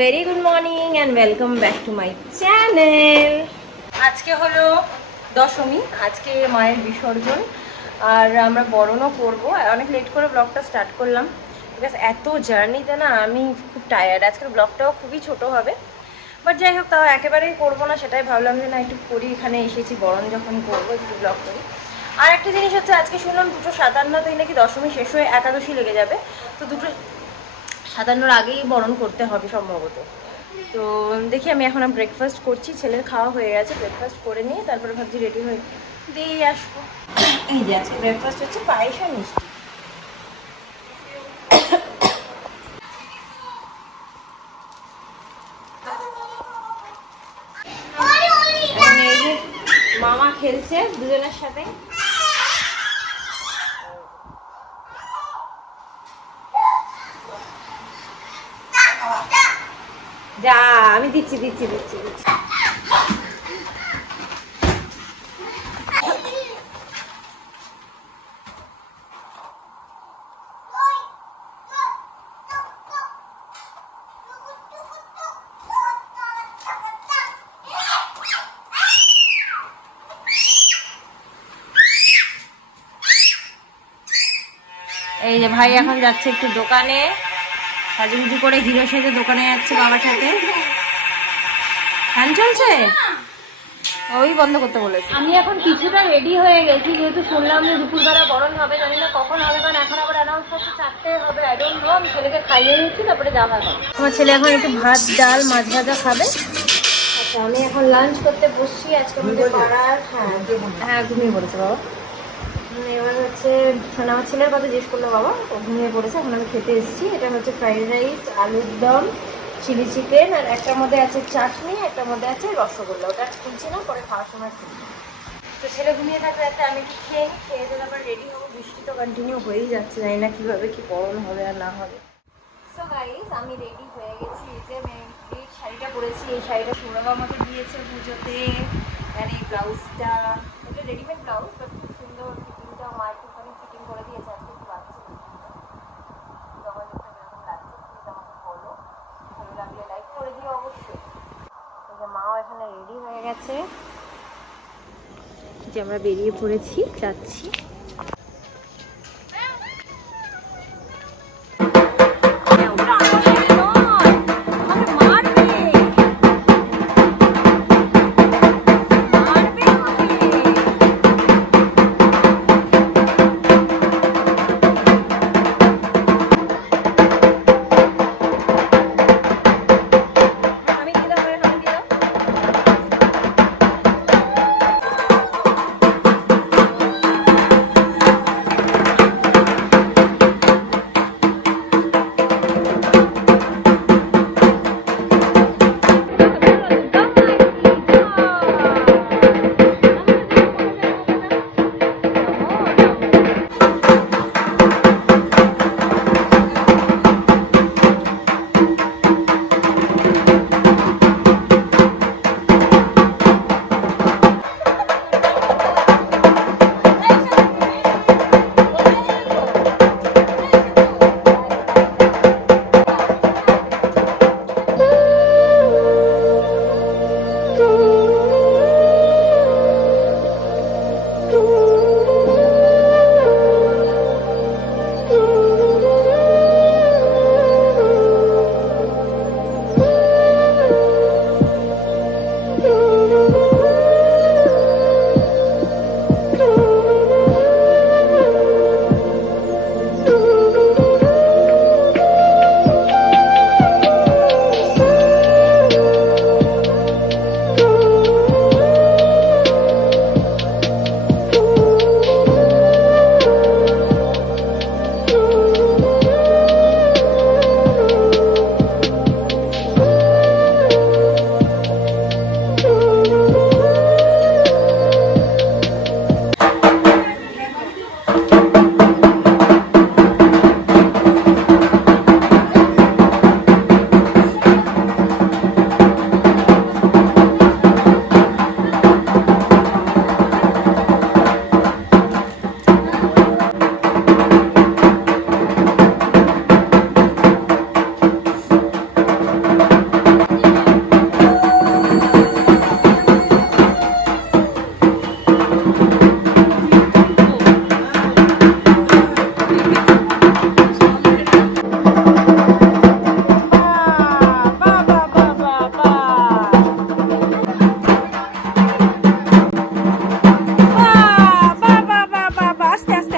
Very good morning and welcome back to my channel. আজকে হলো দশমী, আজকে মায়ের বিসর্জন আর আমরা বরণও করবো। অনেক লেট করে ব্লগটা স্টার্ট করলাম বিকজ এত জার্নিতে না আমি খুব টায়ার্ড। আজকের ব্লগটাও খুবই ছোট হবে, বাট যাই হোক, তাও একেবারেই করবো না, সেটাই ভাবলাম যে না একটু করি, এখানে এসেছি বরণ যখন করবো একটু ব্লগ করি। আর একটা জিনিস হচ্ছে, আজকে শুনলাম 2:57 নাকি দশমী শেষ হয়ে একাদশী লেগে যাবে, তো 2:57 আগেই বরণ করতে হবে সম্ভবত। তো দেখি, আমি এখন ব্রেকফাস্ট করছি, ছেলের খাওয়া হয়ে গেছে, ব্রেকফাস্ট করে নিয়ে তারপরে ভাবছি রেডি হয়ে দিয়েই আসবো। এই যে আজকে ব্রেকফাস্ট হচ্ছে পায়েস আর মিষ্টি। এখন এই যে মামা খেলছে দুজনের সাথে। যা, আমি দিচ্ছি দিচ্ছি দিচ্ছি দিচ্ছি। এই যে ভাই এখন যাচ্ছে একটু দোকানে, সাজুগুজু করে হিরো সেজে দোকানে যাচ্ছে বাবার সাথে। ফ্যান চলছে, ওই বন্ধ করতে বলেছে। আমি এখন কিছুটা রেডি হয়ে গেছি, যেহেতু শুনলাম যে দুপুরবেলা বরণ হবে, জানি না কখন হবে, কারণ এখন আবার অ্যানাউন্স করছে 4টে হবে। আই ডোন্ট নো, আমি ছেলেকে খাইয়ে নিচ্ছি, তারপরে যাওয়া হবে। আমার ছেলে এখন একটু ভাত ডাল মাছ ভাজা খাবে। আচ্ছা, আমি এখন লাঞ্চ করতে বসছি। আজকে আমাদের পাড়ার, হ্যাঁ ঘুমিয়ে পড়েছে বাবা। এবার হচ্ছে আমার ছেলের কথা জিজ্ঞেস করলো বাবা, ও ঘুমিয়ে পড়েছে। এখন আমি খেতে এসেছি। এটা হচ্ছে ফ্রাইড রাইস, আলুর দম, চিলি চিকেন, আর একটার মধ্যে আছে চাটনি, একটার মধ্যে আছে রসগোল্লা। ওটা খুলছি না, পরে খাওয়ার সময় খুলছি। তো ছেলে ঘুমিয়ে থাকতে থাকতে আমি একটু খেয়ে দিলে আবার রেডি হবো। বৃষ্টি তো কন্টিনিউ হয়েই যাচ্ছে, জানি না কীভাবে কি বরণ হবে আর না হবে। সো গাইস, আমি রেডি হয়ে গেছি। এই যে আমি এই শাড়িটা পরেছি, এই শাড়িটা সৌরভ আমাকে দিয়েছে পুজোতে। আর এই ব্লাউজটা, এটা রেডিমেড ব্লাউজ, বাট খুব সুন্দর ফিটিংটা। মা একটুখানি ফিটিং করে দিয়েছে, আজকে একটু লাগছে না। তো আমার লুকটা কিরকম লাগছে প্লিজ আমাকে বলো, ভালো লাগলে লাইক করে দিও অবশ্যই। এই যে মাও এখানে রেডি হয়ে গেছে, যে আমরা বেরিয়ে পড়েছি, যাচ্ছি।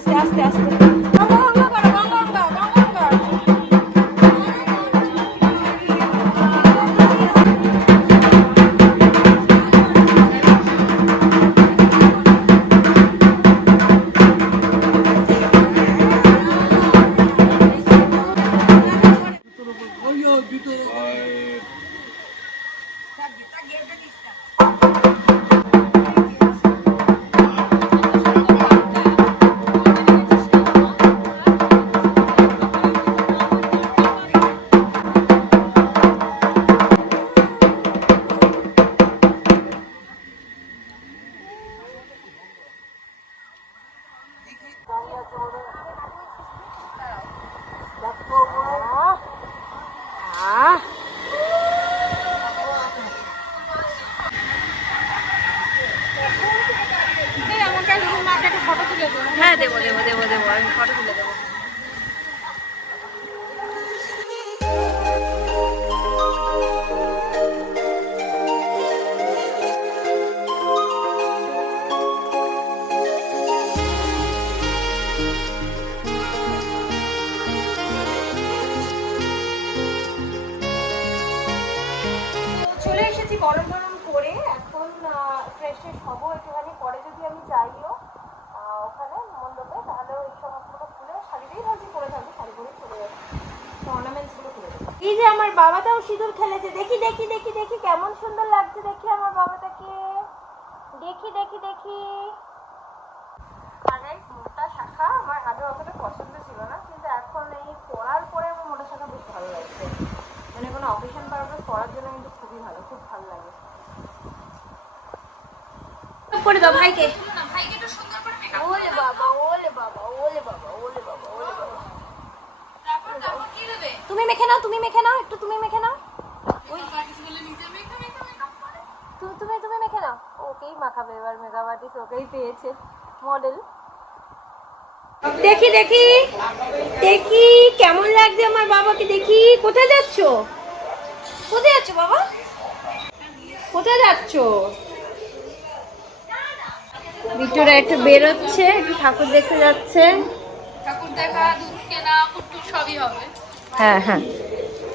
আস্তে আস্তে আস্তে গঙ্গা গঙ্গা করো, গঙ্গা গঙ্গা গঙ্গা গঙ্গা। হ্যাঁ দেবো দেবো দেবো দেবো, আমি ফটো তুলে দেবো। চলে এসেছি গরম গরম করে, এখন ফ্রেশ ট্রেশ হবো একটুখানি পরে, যদি আমি যাইও ওখানে মণ্ডপে, তাহলে ওই সমস্তটা খুলে শাড়িতেই ভাবছি পরে থাকবো, শাড়ি পরে চলে যাবো, অর্নামেন্টসগুলো খুলে দেবো। এই যে আমার বাবাটাও সিঁদুর খেলেছে, দেখি দেখি দেখি দেখি কেমন সুন্দর লাগছে, দেখি আমার বাবাটাকে, দেখি দেখি দেখি। আর এই মোটা শাখা আমার আগে অতটা পছন্দ ছিল না, কিন্তু এখন এই পরার পরে আমার মোটা শাখা বেশ ভালো লাগছে, মানে কোনো অকেশন পারপাস পরার জন্য কিন্তু খুবই ভালো, খুব ভালো লাগে। করে দাও ভাইকে, ভাইকে একটু সুন্দর করে মেকআপ। ওলে বাবা ওলে বাবা ওলে বাবা ওলে বাবা ওলে বাবা। তারপর কি দেবে? তুমি মেখে নাও, তুমি মেখে নাও, একটু তুমি মেখে নাও। ওই কিছু বলে নিজে মেকআপ করে। তুমি মেখে নাও, ওকেই মাখাবে এবার, মেকআপ আর্টিস্ট ওকেই পেয়েছে মডেল। দেখি দেখি দেখি কেমন লাগছে আমার বাবাকে, দেখি। কোথায় যাচ্ছো, কোথায় যাচ্ছো বাবা, কোথায় যাচ্ছো? বিট্টুরা একটু বেরোচ্ছে, একটু ঠাকুর দেখতে যাচ্ছে। ঠাকুর দেখা, দুধ কেনা, কুট্টুর সবই হবে। হ্যাঁ হ্যাঁ,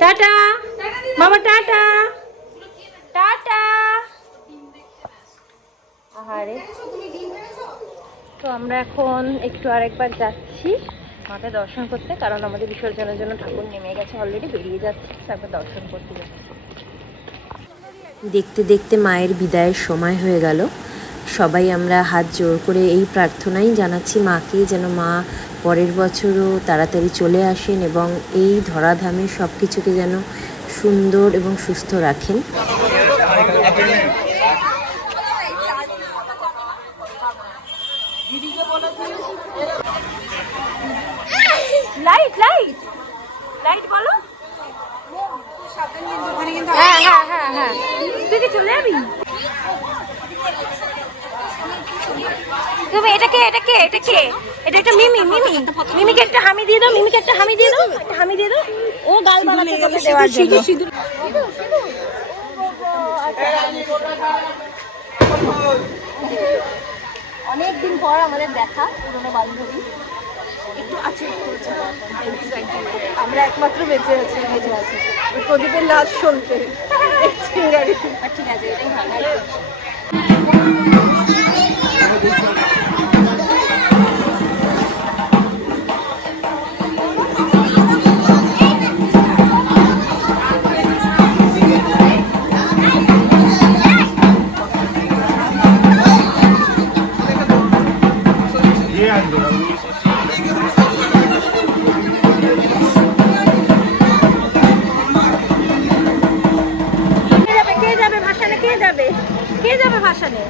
টাটা বাবা, টাটা টাটা। আহারে, তো আমরা এখন একটু আরেকবার যাচ্ছি মাকে দর্শন করতে, কারণ আমাদের বিসর্জনের জন্য ঠাকুর নেমে গেছে অলরেডি, বেরিয়ে যাচ্ছে, তারপর দর্শন করতে যাচ্ছি। দেখতে দেখতে মায়ের বিদায়ের সময় হয়ে গেল। সবাই আমরা হাত জোর করে এই প্রার্থনাই জানাচ্ছি মাকে, যেন মা পরের বছরও তাড়াতাড়ি চলে আসেন এবং এই ধরাধামে সব কিছুকে যেন সুন্দর এবং সুস্থ রাখেন। লাইট লাইট লাইট বলো। হ্যাঁ হ্যাঁ হ্যাঁ হ্যাঁ, তুই কি চলে যাবি? তুমি এটাকে এটাকে এটাকে এটা একটা মিমি, মিমি মিমিকে একটা হামি দিয়ে দাও, মিমিকে একটা হামি দিয়ে দাও, একটা হামি দিয়ে দাও। ও গাল বানাতে তোকে দেওয়ার জন্য। অনেকদিন পর আমাদের দেখা, পুরনো বান্ধবী। একটু আছে, আমরা একমাত্র বেঁচে আছি, বেঁচে আছি প্রদীপের নাচ শুনতে। ঠিক আছে, এটাই ভালো। কে যাবে ভাসানে?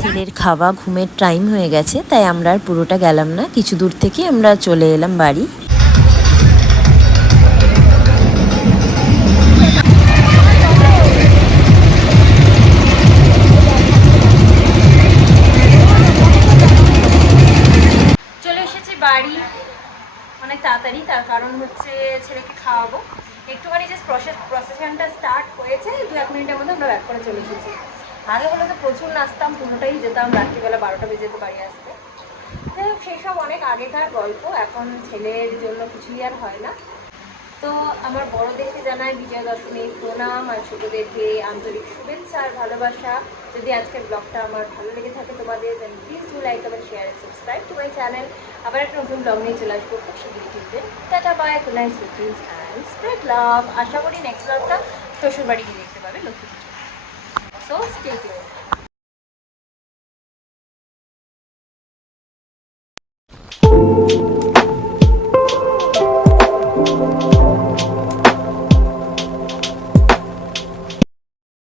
ছেলের খাওয়া ঘুমের টাইম হয়ে গেছে, তাই আমরা আর পুরোটা গেলাম না, কিছু দূর থেকে আমরা চলে এলাম বাড়ি। চলে এসেছি বাড়ি অনেক তাড়াতাড়ি, তার কারণ হচ্ছে ছেলেকে খাওয়াবো। একটুখানি জাস্ট প্রসেশনটা স্টার্ট হয়েছে, 2-1 মিনিটের মধ্যে আমরা ব্যাক করে চলে এসেছি। আগে হলে তো প্রচুর নাচতাম, পুরোটাই যেতাম, রাত্রিবেলা 12টা বেজে যেত বাড়ি আসতে। সেই সব অনেক আগেকার গল্প, এখন ছেলের জন্য কিছুই আর হয় না। তো আমার বড়দেরকে জানাই বিজয়া দশমীর প্রণাম, আর ছোটোদেরকে আন্তরিক শুভেচ্ছা আর ভালোবাসা। যদি আজকের ব্লগটা আমার ভালো লেগে থাকে তোমাদের, then please do like, comment, share and subscribe to my channel. আবার একটা নতুন ব্লগ নিয়ে চলে আসবো খুব শীঘ্রই Tuesday. Tata bye, good night, sweet dreams and spread love. আশা করি নেক্সট ব্লগটা শ্বশুরবাড়ি গিয়ে দেখতে পাবে Lakshmi Pujo. So stay tuned.